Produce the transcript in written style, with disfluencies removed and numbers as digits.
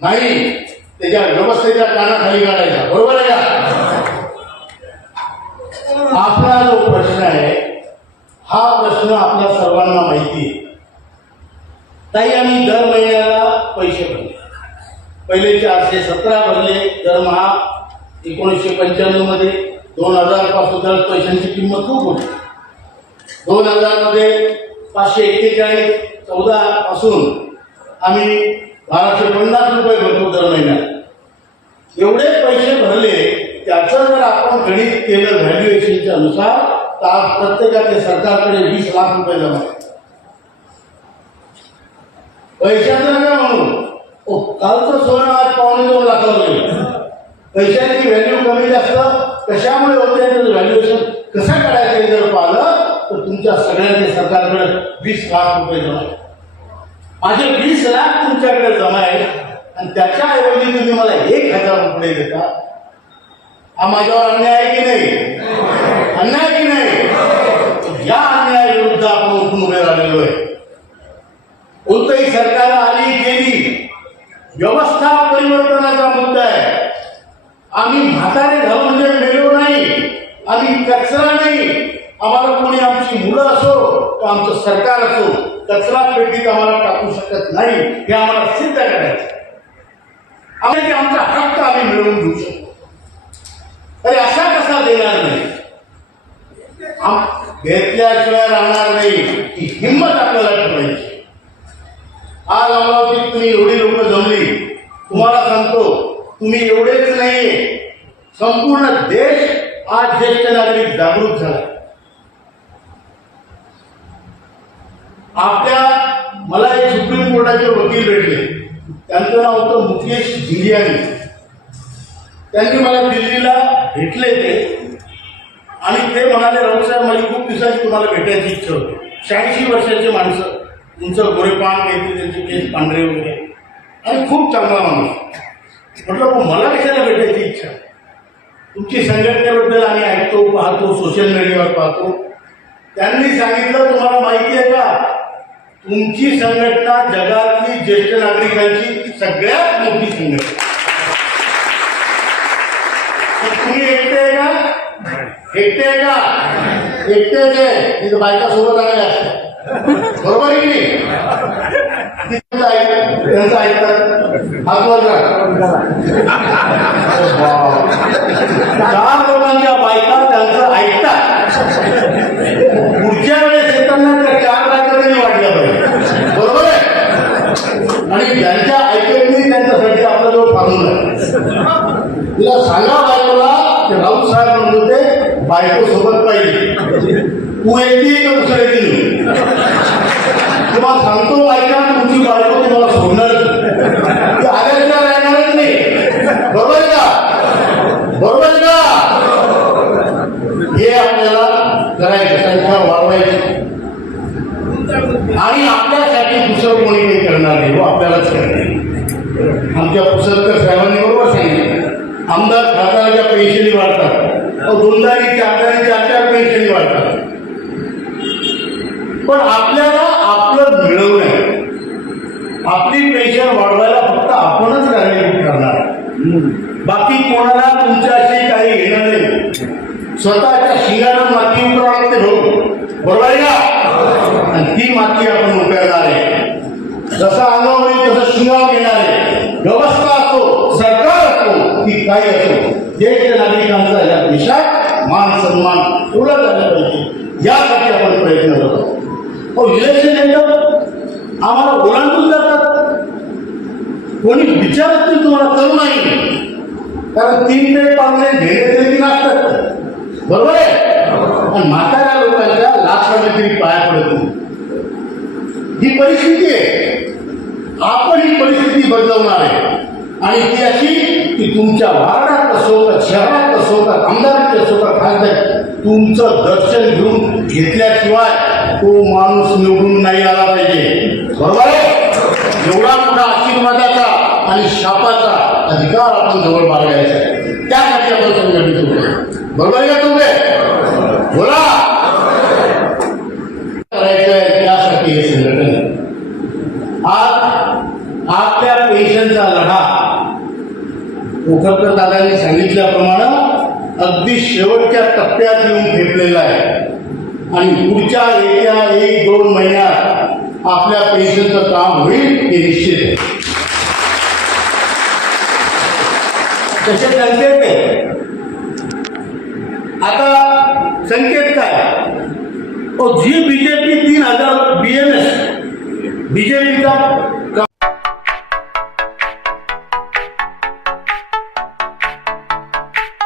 नाही त्याच्या व्यवस्थेच्या कानाखाली काढायचा, बरोबर आहे का? आपला जो प्रश्न आहे हा प्रश्न आपल्या सर्वांना माहिती आहे. ताई आम्ही दर महिन्याला पैसे भरले, पहिले 417 भरले दरमहा 1995 मध्ये. 2000 पासून तर पैशांची किंमत खूप होती. 2000 मध्ये 541 14 पासून आम्ही 1250 रुपये भरतो दर महिन्यात. एवढे पैसे भरले, त्याचं जर आपण गणित केलं व्हॅल्युएशनच्या नुसार तर आज प्रत्येकाच्या सरकारकडे 20 लाख रुपये जमा आहेत. पैशाचं काय म्हणून कालचं सोनं आज 2.25 लाखावर गेलं. पैशाची व्हॅल्यू कमी जास्त कशामुळे होते, व्हॅल्युएशन कसं करायचं जर पाहिलं तर तुमच्या सगळ्यांच्या सरकारकडे 20 लाख रुपये जमा आहेत. माझे 20 लाख तुमच्याकडे जमा आहेत आणि त्याच्याऐवजी तुम्ही मला 1000 रुपये देता. हा माझ्यावर अन्याय आहे की नाही? अन्याय की नाही? या अन्यायाविरुद्ध आपण उठून उभे राहिलेलो आहे. कोणतंही सरकार आली गेली, व्यवस्था परिवर्तनाचा मुद्दा आहे. आम्ही म्हातारे झालो म्हणजे मेलो नाही, आम्ही कचरा नाही. आम्हाला कोणी आमची मुलं असो किंवा आमचं सरकार असो कचरा पेटीत आम्हाला टाकू शकत नाही, हे आम्हाला सिद्ध करायचं. आमचा हक्क आम्ही मिळवून घेऊ शकतो. अरे असा कसा देणार नाही? घेतल्याशिवाय राहणार नाही ही हिंमत आपल्याला ठेवायची. आज अमरावतीत तुम्ही एवढी लोक जमली, तुम्हाला सांगतो तुम्ही एवढेच नाहीये, संपूर्ण देश आज ज्येष्ठ नागरिक जागृत झाला. मला एक सुप्रीम कोर्टाचे वकील भेटले, त्यांचं नाव होतं मुकेश जिंजियानी. त्यांनी मला दिल्लीला भेटले ते आणि ते म्हणाले, राऊत साहेब माझी खूप दिवसाची तुम्हाला भेटायची इच्छा होती. 86 वर्षाची माणसं, तुमचं गोरेपान घेतले, त्यांचे केस पांढरे वगैरे आणि खूप चांगला माणूस. म्हटलं मला कशाला भेटायची इच्छा? तुमची संघटनेबद्दल आम्ही ऐकतो, पाहतो, सोशल मीडियावर पाहतो. त्यांनी सांगितलं तुम्हाला माहिती आहे का, तुमची संघटना जगातली ज्येष्ठ नागरिकांची सगळ्यात मोठी संघटना. तुम्ही एकटे आहे का? एकटे आहे का? एकटेच आहे. तिथं बायका सोबत आलेल्या असतात, बरोबर आहे की नाही? त्यांचं ऐकतात. हातवर 4 लोकांच्या बायका त्यांचं ऐकतात. पुढच्या वेळेस येताना त्या 4 बायका त्यांनी वाटल्या पाहिजे, बरोबर आहे? आणि ज्यांच्या ऐकत नाही त्यांच्यासाठी आपला जो थांबून आहे, तिला सांगा बायकोला की राऊत साहेब म्हणत होते बायको सोबत पाहिजे, तू एकटी का दुसरं एकटी? तुम्हाला सांगतो बायका, तुमची बायको तुम्हाला सोडणार आल्याशिवाय राहणारच नाही, बरोबर आहे का? बरोबर आहे का? हे आपल्याला करायचं, संख्या वाढवायची आणि आपल्यासाठी दुसरं कोणी काही करणार नाही, आपल्यालाच करणार. आमच्या पुसलकर साहेबांनी बरोबर सांगितलं, आमदार खासदाराच्या पेन्शनी वाढतात, दोनदारी 4 पेन्शनी वाढतात. पण आपल्याला आपलं मिळवणं, आपली पेन्शन वाढवायला फक्त आपणच कारणीभूत करणार, बाकी कोणाला तुमच्याशी काही घेणं नाही. स्वतःच्या शिंगानं माती उतरावं लागते भाऊ, बरोबर आहे का? आणि ती माती आपण उतरणार आहे. जसा अनुभव येईल तसं शिंगावर घेणार आहे. व्यवस्था असो, सरकार असो की काही असो, ज्येष्ठ नागरिकांचा या देशात मान सन्मान एवढा झाला पाहिजे, यासाठी आपण प्रयत्न करतो. इलेक्शन येतं आम्हाला ओलांडून जातात, कोणी विचारत नाही तुम्हाला करू नाही, कारण 3 ते 5 घेणे नसतात, बरोबर आहे? आणि म्हाताऱ्या लोकांच्या लाखाने तरी पाया पडत नाही. ही परिस्थिती आहे. आपण ही परिस्थिती बदलवणार आहे आणि ती अशी की तुमच्या वार्डात असो का शहरात असो का आमदारात असो का खासदार, तुमचं दर्शन घेऊन घेतल्याशिवाय तो माणूस निवडून नाही आला पाहिजे, बरोबर आहे? एवढा मोठा आशीर्वादाचा आणि शापाचा अधिकार आपण जवळ बाळगायचा आहे. त्यासाठी आपण संघटित होतो, बरोबर आहे का? तुम्ही बोला करायचं आहे, त्यासाठी हे संघटन. आज आपल्या पेन्शनचा लढा कोकणकर दादांनी सांगितल्याप्रमाणे अगदी शेवटच्या टप्प्यात येऊन ठेपलेला आहे आणि पुढच्या येत्या 1-2 महिन्यात आपल्या पेन्शनचं काम होईल हे निश्चित आहे. तसे संकेत आहे. आता संकेत काय जी बीजेपी 3000 BMS बीजेपीचा